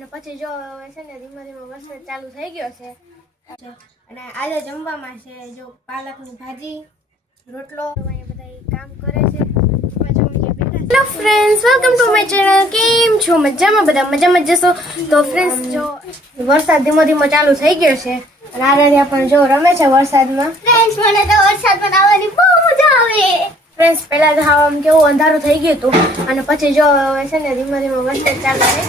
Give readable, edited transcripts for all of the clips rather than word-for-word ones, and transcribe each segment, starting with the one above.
અને પછી જો છે ને ધીમે ધીમે વરસાદ ચાલુ થઈ ગયો છે અને આજે જમવામાં છે જો પાલકની ભાજી રોટલો અહીંયા બધા કામ કરે છે hello friends welcome to my channel કેમ છો મજામાં બધા મજામાં જશો તો ફ્રેન્ડ્સ જો વરસાદ ધીમો ધીમો ચાલુ થઈ ગયો છે અને આરાધ્યા પણ જો રમે છે વરસાદમાં ફ્રેન્ડ્સ મને તો વરસાદમાં આવવાની બહુ મજા આવે ફ્રેન્ડ્સ પહેલા તો આમ કેવું અંધારું થઈ ગયું હતું અને પછી જો છે ને ધીમે ધીમે વરસાદ ચાલુ છે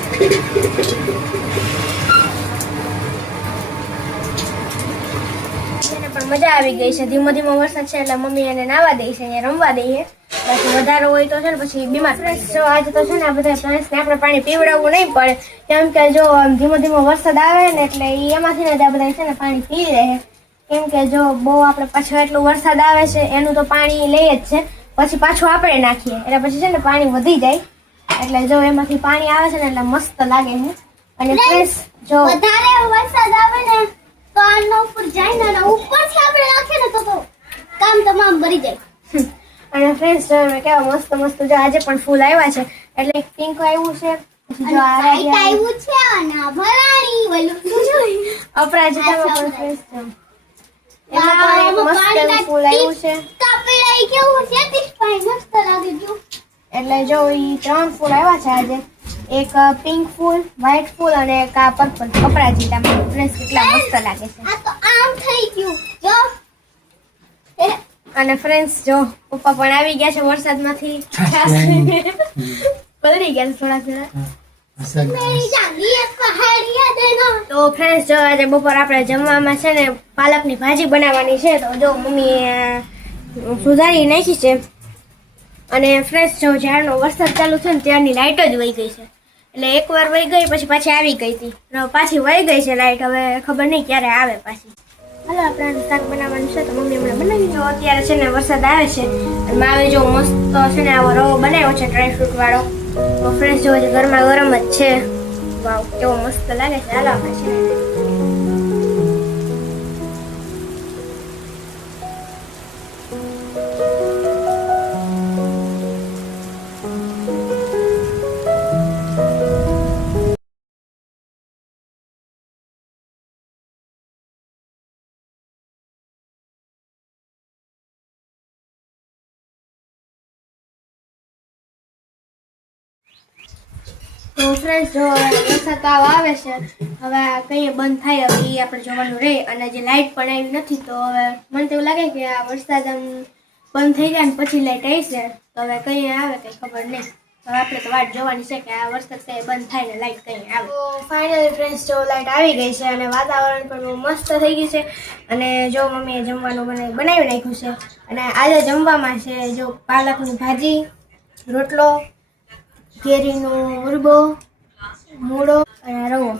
પણ મજા આવી ગઈ છે ધીમો ધીમો વરસાદ છે એટલે મમ્મી એને નાવા દે છે અહીંયા રમવા દઈએ પછી વધારે હોય તો છે ને પછી બીમાર જો આજે તો છે ને આ બધા પ્લાન્ટ્સને આપણે પાણી પીવડાવવું નહીં પડે કેમ કે જો ધીમો ધીમો વરસાદ આવે ને એટલે એમાંથી ને આ બધા છે ને પાણી પી રહે કેમ કે જો બહુ આપણે પાછો એટલો વરસાદ આવે છે એનું તો પાણી લઈએ જ છે પછી પાછું આપણે નાખીએ એટલે પછી છે ને પાણી વધી જાય એટલે જો એમાંથી પાણી આવે છે ને એટલે મસ્ત લાગે છે અને ફ્રેશ જો વધારે વરસાદ આવે ને તો આનો ઉપર જાય ને ઉપરથી આપણે રાખીએ ને તો કામ તમામ ભરી જાય અને ફ્રેન્ડ્સ જો કેવા મસ્ત મસ્ત જો આજે પણ ફૂલ આવ્યા છે એટલે એક પિંક આવ્યું છે પછી જો આવ્યું છે અને ભરાણી ઓલું અપરાજિતામાં પણ ફ્રેન્ડ્સ જો એમાં મસ્ત ફૂલ આવ્યું છે કપડાઈ કેવું છે તીસભાઈ મસ્ત લાગે જો એટલે જો ઈ 3 ફૂલ આવ્યા છે આજે એક પિંક ફૂલ વ્હાઈટ ફૂલ અને એક આ પર્પલ અપરાજિતામાં ફ્રેન્ડ્સ કેટલા મસ્ત લાગે છે આ તો આમ થઈ ગયું જો અને ફ્રેન્ડ્સ જો પપ્પા પણ આવી ગયા છે વરસાદમાંથી પલળી ગયા થોડા તો ફ્રેન્ડ્સ જો આજે બપોર આપણે જમવામાં છે ને પાલકની ભાજી બનાવવાની છે તો જો મમ્મીએ સુધારી નાખી છે અને ફ્રેન્ડ્સ જો જ્યારનો વરસાદ ચાલુ છે ને ત્યારની લાઇટ જ વહી ગઈ છે એટલે એકવાર વહી ગઈ પછી પાછી આવી ગઈ હતી પાછી વહી ગઈ છે લાઇટ હવે ખબર નહીં ક્યારે આવે પાછી હાલો આપણે શાક બનાવવાનું છે તો મમ્મી હમણાં બનાવી દો અત્યારે છે ને વરસાદ આવે છે અને માવે જો મસ્ત છે ને આવો રવો બનાવ્યો છે ડ્રાયફ્રૂટ વાળો તો ફ્રેન્ડ્સ જો ગરમા ગરમ જ છે વાવ કેવો મસ્ત લાગે છે હાલો આપણે છે તો ફ્રેન્ડ્સ જો વરસાદ આવે છે હવે કઈ બંધ થાય હવે એ આપણે જોવાનું રહે અને જે લાઇટ પણ આવી નથી તો હવે મને તો એવું લાગે કે આ વરસાદ આમ બંધ થઈ જાય ને પછી લાઇટ આવશે તો હવે કઈ આવે કઈ ખબર નહીં હવે આપણે તો વાટ જોવાની છે કે આ વરસાદ કઈ બંધ થાય ને લાઇટ કઈ આવે તો ફાઇનલી ફ્રેન્ડ્સ જો લાઇટ આવી ગઈ છે અને વાતાવરણ પણ મસ્ત થઈ ગયું છે અને જો મમ્મીએ જમવાનું બનાવી નાખ્યું છે અને આજે જમવામાં છે જો પાલકની ભાજી રોટલો કેરીનો મુરબો મૂળો અને રવો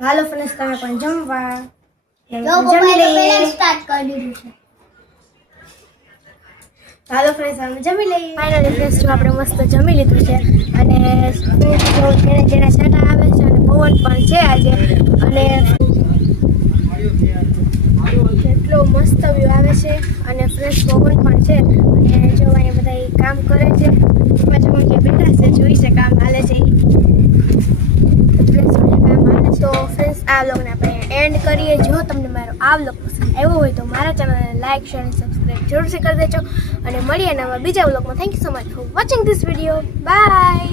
હાલો ફ્રેન્ડ્સ તમે પણ જમવા જમી લઈએ સ્ટાર્ટ કરી દીધું છે હાલો ફ્રેન્ડ્સ અમે જમી લઈએ ફાઇનલી ફ્રેન્ડ્સ જો આપણે મસ્ત જમી લીધું છે અને જેના છાંટા આવે છે અને પવન પણ છે આજે અને એટલો મસ્ત વ્યૂ આવે છે અને ફ્રેશ પવન પણ છે અને જો અહીંયા બધા કામ કરે છે પાછું કે બેઠા છે જોઈ છે કામ હાલે છે તો ફ્રેન્ડ્સ આ વ્લોગને આપણે એન્ડ કરીએ જો તમને મારો આ વ્લોગ પસંદ આવ્યો હોય તો મારા ચેનલને લાઇક શેર અને સબસ્ક્રાઈબ જરૂરથી કરી દેજો અને મળીએ નવા બીજા વ્લોગમાં thank you so much for watching this video by